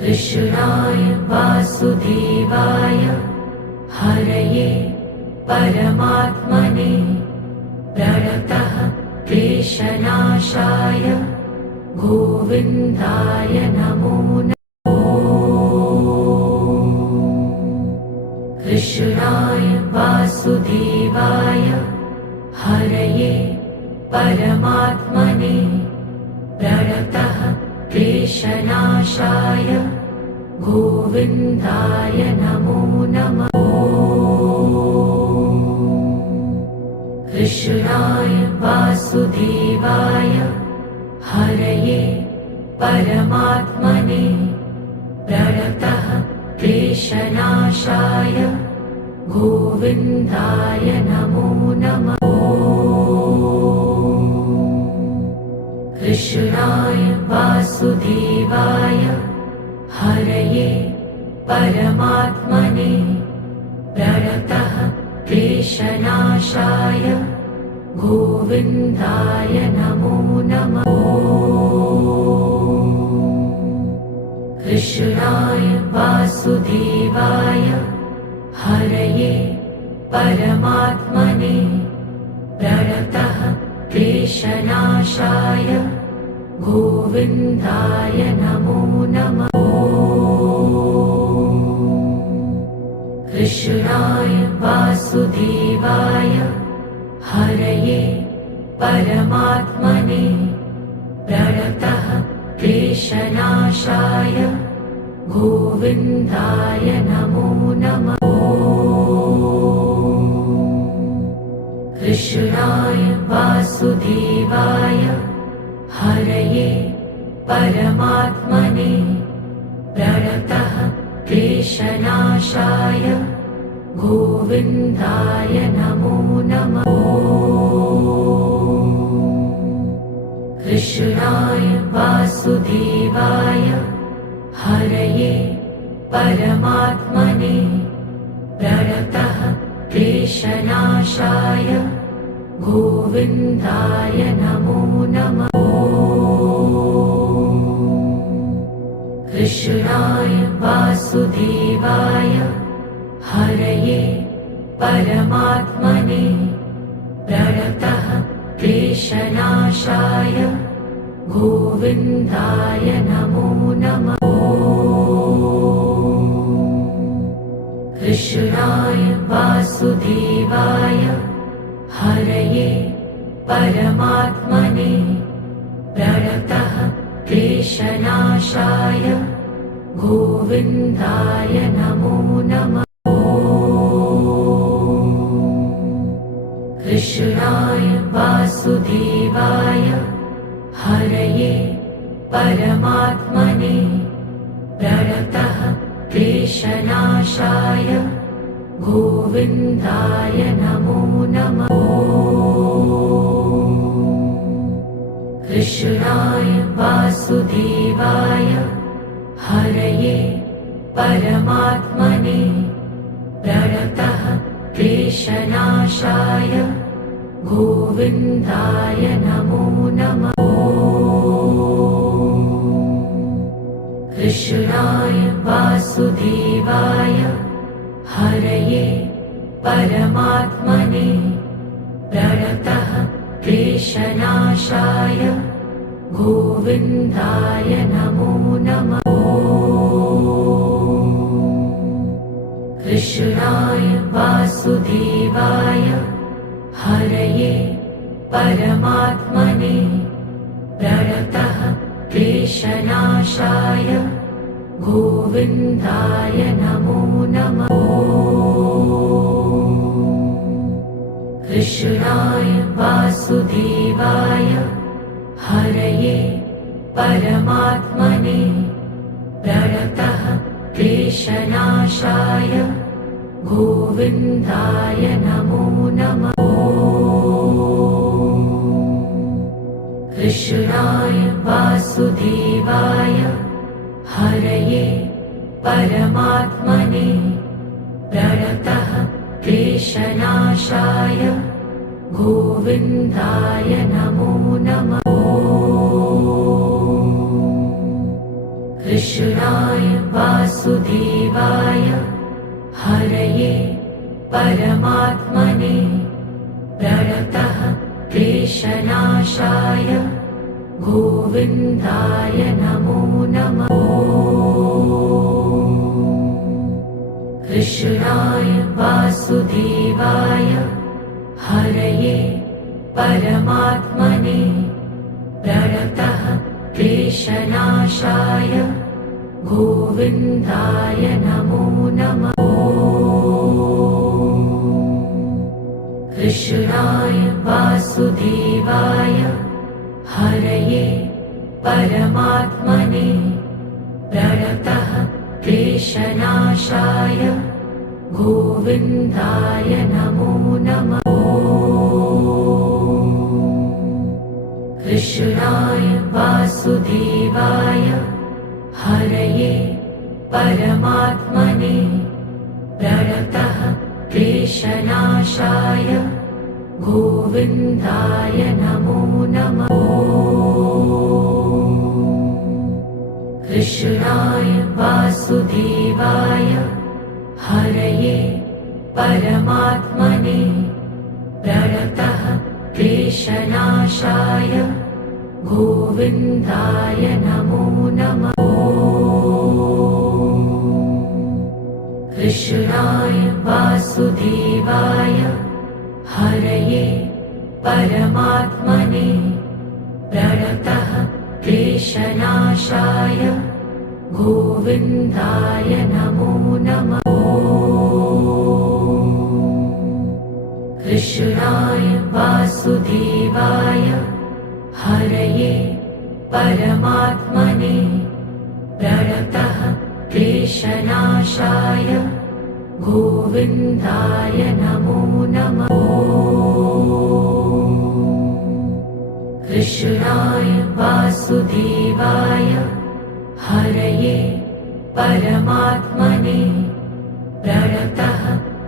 कृष्णाय वासुदेवाय हरये परमात्मने प्रणतः क्लेशनाशाय गोविन्दाय नमो नमः। कृष्णाय वासुदेवाय हरये परमात्मने प्रणतः क्लेशनाशाय गोविन्दाय नमो नमः। कृष्णाय वासुदेवाय हरये परमात्मने प्रणतः क्लेशनाशाय गोविन्दाय नमो नमः। कृष्णाय वासुदेवाय हरये परमात्मने प्रणतः क्लेशनाशाय गोविन्दाय नमो नमः। कृष्णाय वासुदेवाय हरये परमात्मने प्रणतः क्लेशनाशाय गोविन्दाय नमो नमः। कृष्णाय वासुदेवाय हरये परमात्मने प्रणतः क्लेशनाशाय गोविन्दाय नमो नमः। कृष्णाय वासुदेवाय हरये परमात्मने प्रणतः क्लेशनाशाय गोविन्दाय नमो नमः। कृष्णाय वासुदेवाय हरये परमात्मने प्रणतः क्लेशनाशाय गोविन्दाय नमो नमः। कृष्णाय वासुदेवाय हरये परमात्मने प्रणतः क्लेशनाशाय गोविन्दाय नमो नमः। कृष्णाय वासुदेवाय हरये परमात्मने प्रणतः क्लेशनाशाय गोविन्दाय नमो नमः। कृष्णाय वासुदेवाय हरये परमात्मने प्रणतः क्लेशनाशाय गोविन्दाय नमो नमः। कृष्णाय वासुदेवाय हरये परमात्मने प्रणतः क्लेशनाशाय गोविन्दाय नमो नमः। कृष्णाय वासुदेवाय हरये परमात्मने प्रणतः क्लेशनाशाय गोविन्दाय नमो नमः। कृष्णाय वासुदेवाय हरये परमात्मने प्रणतः क्लेशनाशाय गोविन्दाय नमो नमः। कृष्णाय वासुदेवाय हरये परमात्मने प्रणतः क्लेशनाशाय गोविन्दाय नमो नमः। कृष्णाय वासुदेवाय हरये परमात्मने प्रणतः क्लेशनाशाय गोविन्दाय नमो नमः। कृष्णाय वासुदेवाय हरये परमात्मने प्रणतः क्लेशनाशाय गोविन्दाय नमो नमः। कृष्णाय वासुदेवाय हरये परमात्मने प्रणतः क्लेशनाशाय गोविन्दाय नमो नमः। कृष्णाय वासुदेवाय हरये परमात्मने प्रणतः क्लेशनाशाय गोविन्दाय नमो नमः। कृष्णाय वासुदेवाय हरये परमात्मने प्रणतः क्लेशनाशाय गोविन्दाय नमो नमः। कृष्णाय वासुदेवाय हरये परमात्मने प्रणतः क्लेशनाशाय गोविन्दाय नमो नमः। कृष्णाय वासुदेवाय हरये परमात्मने प्रणतः क्लेशनाशाय गोविन्दाय नमो नमः। कृष्णाय वासुदेवाय हरये परमात्मने प्रणतः क्लेशनाशाय गोविन्दाय नमो नमः। कृष्णाय वासुदेवाय हरये परमात्मने प्रणतः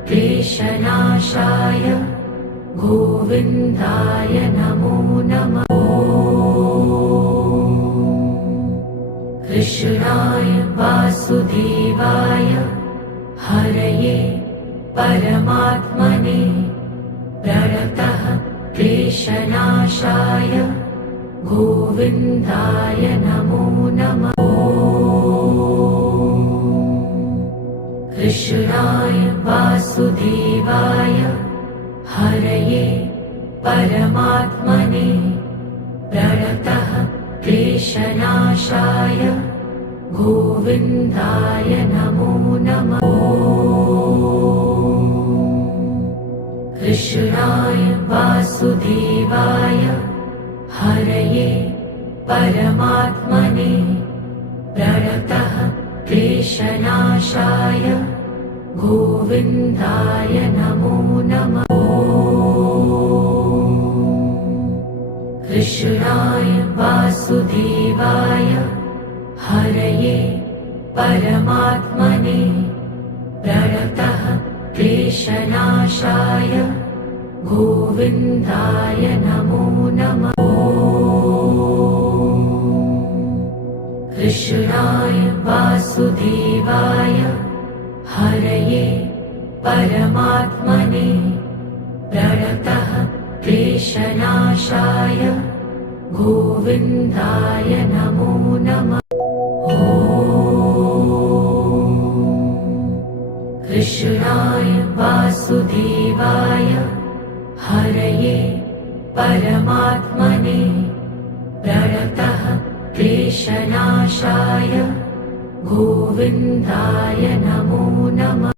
क्लेशनाशाय गोविन्दाय नमो नमः। कृष्णाय वासुदेवाय हरये परमात्मने प्रणतः क्लेशनाशाय गोविन्दाय नमो नमः। कृष्णाय वासुदेवाय हरये परमात्मने प्रणतः क्लेशनाशाय गोविन्दाय नमो नमः। कृष्णाय वासुदेवाय हरये परमात्मने प्रणतः क्लेशनाशाय गोविन्दाय नमो नमः। कृष्णाय वासुदेवाय हरये परमात्मने प्रणतः क्लेशनाशाय गोविन्दाय नमो नमः। कृष्णाय वासुदेवाय हरये परमात्मने प्रणतः क्लेशनाशाय गोविन्दाय नमो नमः। कृष्णाय वासुदेवाय हरये परमात्मने प्रणतः क्लेशनाशाय गोविन्दाय नमो नमः।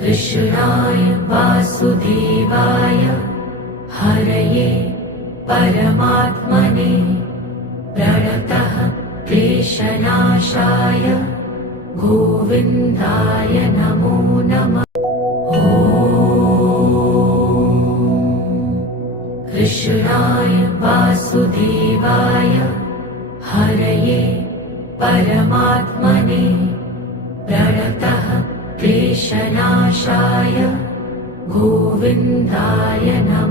कृष्णाय वासुदेवाय हरये परमात्मने प्रणतः क्लेशनाशाय गोविन्दाय नमो नमः। कृष्णाय वासुदेवाय हरये परमात्मने प्रणतः क्लेशनाशाय गोविन्दाय नमः।